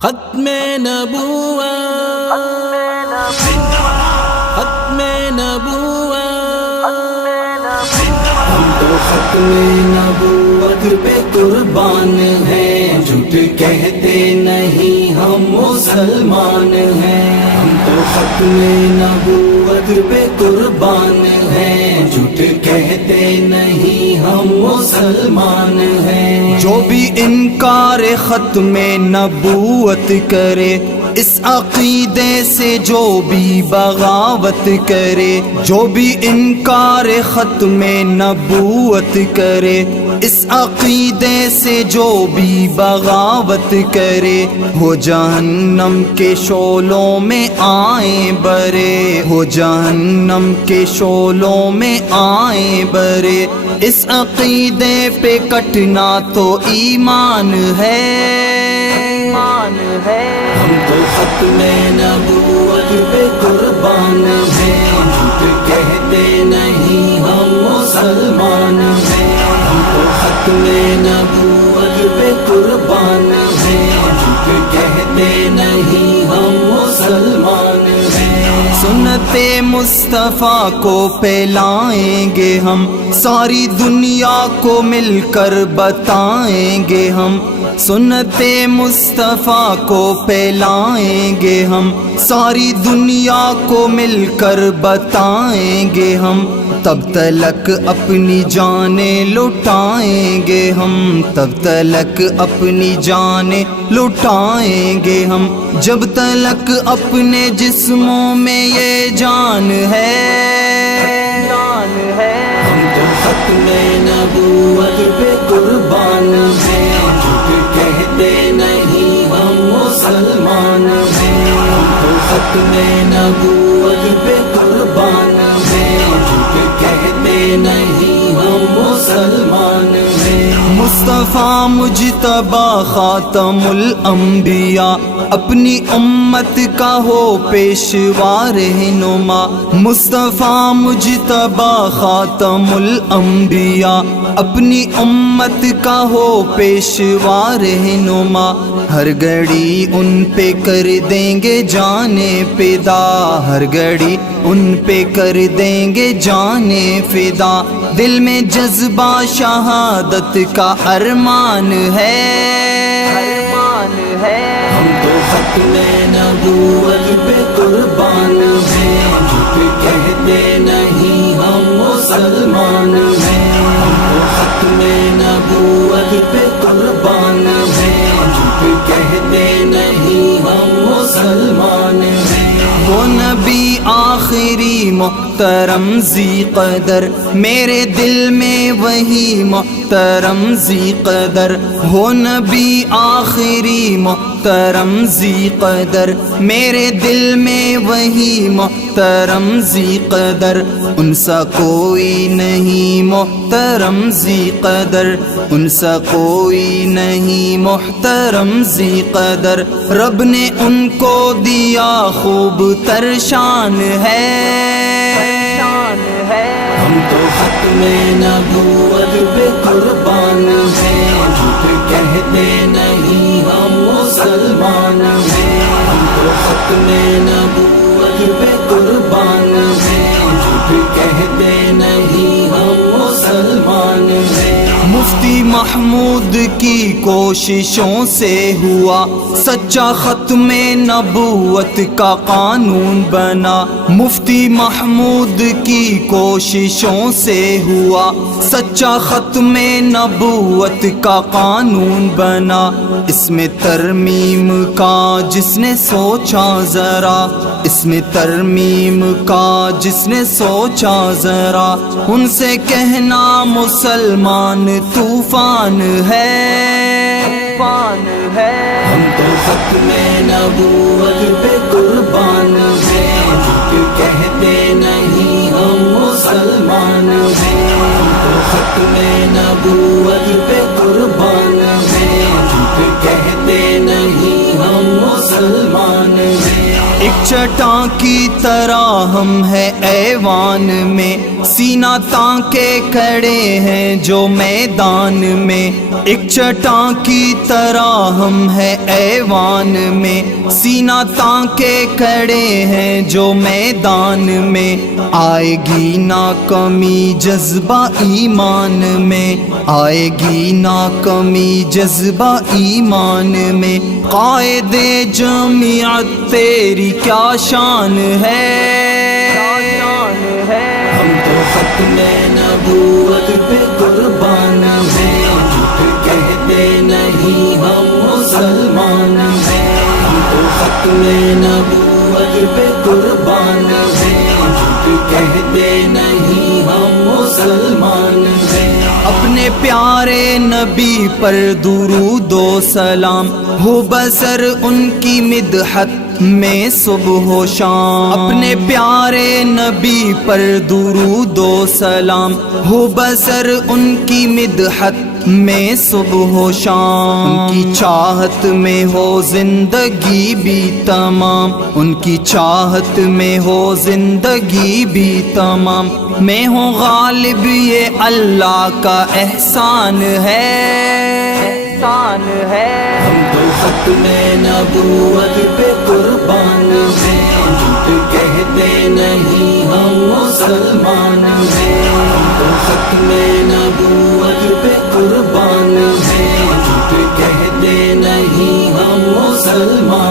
ختم نبوت، ختم نبوت، ہم تو ختم نبوت پہ قربان ہیں، جھوٹ کہتے نہیں ہم مسلمان ہیں۔ ہم تو ختم نبوت پہ قربان ہیں، جھوٹ کہتے نہیں ہم مسلمان ہیں۔ جو بھی انکار ختم نبوت کرے، اس عقیدے سے جو بھی بغاوت کرے، جو بھی انکار ختم نبوت کرے، اس عقیدے سے جو بھی بغاوت کرے، ہو جہنم کے شعلوں میں آئیں برے، ہو جہنم کے شعلوں میں آئیں برے۔ اس عقیدے پہ کٹنا تو ایمان ہے، ایمان ہے۔ ہم تو ختم نبوت پہ قربان ہیں، جھوٹ کہتے نہیں ہم مسلمان ہیں۔ ہم تو ختم نبوت پہ قربان ہیں، جھوٹ کہتے نہیں ہم مسلمان ہیں۔ سنت مصطفیٰ کو پھیلائیں گے ہم، ساری دنیا کو مل کر بتائیں گے ہم۔ سنت مصطفیٰ کو پھیلائیں گے ہم، ساری دنیا کو مل کر بتائیں گے ہم۔ تب تلک اپنی جانیں لٹائیں گے ہم، تب تلک اپنی جانیں لٹائیں گے ہم، جب تلک اپنے جسموں میں یہ جان ہے، جان ہے۔ ہم تو ختم نبوت پہ قربان ہیں، جھوٹ کہتے نہیں ہم مسلمان ہیں۔ ہم تو ختم نبوت پہ قربان ہیں، جھوٹ کہتے نہیں ہم مسلمان ہیں۔ مصطفیٰ مجتبی خاتم الانبیاء، اپنی امت کا ہو پیشوا رہنما۔ مصطفیٰ مجتبی خاتم الانبیاء، اپنی امت کا ہو پیشوا رہنما۔ ہر گھڑی ان پہ کر دیں گے جانیں فدا، ہر گھڑی ان پہ کر دیں گے جانیں فدا۔ دل میں جذبہ شہادت کا ارمان ہے، ارمان ہے۔ ہم تو ختم نبوت پہ قربان ہیں، جھوٹ کہتے نہیں ہم مسلمان ہیں۔ ہم تو ختم نبوت پہ قربان ہیں، جھوٹ کہتے نہیں ہم مسلمان ہیں۔ وہ نبی آخری محترم ذی قدر، میرے دل میں وہی محترم ذی قدر۔ وہ نبی آخری محترم ذی قدر، میرے دل میں وہی محترم ذی قدر۔ ان سا کوئی نہیں محترم ذی قدر، ان سا کوئی نہیں محترم ذی قدر۔ رب نے ان کو دیا خوب ترشان ہے، ہم تو ختم نبوت پہ قربان ہیں، جھوٹ کہتے نہیں ہم مسلمان ہیں۔ ہم تو ختم نبوت پہ قربان ہیں، جھوٹ کہتے نہیں ہم مسلمان ہیں۔ مفتی محمود کی کوششوں سے ہوا سچا ختم نبوت کا قانون بنا۔ مفتی محمود کی کوششوں سے ہوا سچا ختم نبوت کا قانون بنا۔ اس میں ترمیم کا جس نے سوچا ذرا، اس میں ترمیم کا جس نے سوچا ذرا، ان سے کہنا مسلمان طوفان ہے، طوفان ہے۔ ہم تو ختم نبوت پہ قربان ہیں، جھوٹ کہتے نہیں ہم مسلمان ہیں۔ ہم تو ختم نبوت پہ قربان ہیں، جھوٹ کہتے نہیں ہم مسلمان ہیں۔ ایک چٹان کی طرح ہم ہے ایوان میں، سینہ تان کے کھڑے ہیں جو میدان میں۔ ایک چٹان کی طرح ہم ہیں ایوان میں، سینہ تانکے کھڑے ہیں جو میدان میں، آئے گی نا کمی جذبہ ایمان میں، آئے گی نا کمی جذبہ ایمان میں، قائد جمعیت تیری کیا شان ہے، ہم تو ختم نبوت پہ قربان ہیں، جھوٹ کہتے نہیں ہم مسلمان ہیں، ہم تو ختم نبوت پہ قربان ہیں، جھوٹ کہتے نہیں ہم مسلمان ہیں۔ اپنے پیارے نبی پر درود و سلام ہو بسر ان کی مدحت میں صبح و شام، اپنے پیارے نبی پر درود و سلام ہو بسر ان کی مدحت میں صبح و شام، ان کی چاہت میں ہو زندگی بھی تمام، ان کی چاہت میں ہو زندگی بھی تمام، میں ہوں غالب یہ اللہ کا احسان ہے، احسان ہے۔ ہم تو ختم نبوت پہ قربان ہیں، جھوٹ کہتے نہیں ہم مسلمان ہیں، ہم تو ختم نبوت پہ قربان ہیں، جھوٹ کہتے نہیں ہم مسلمان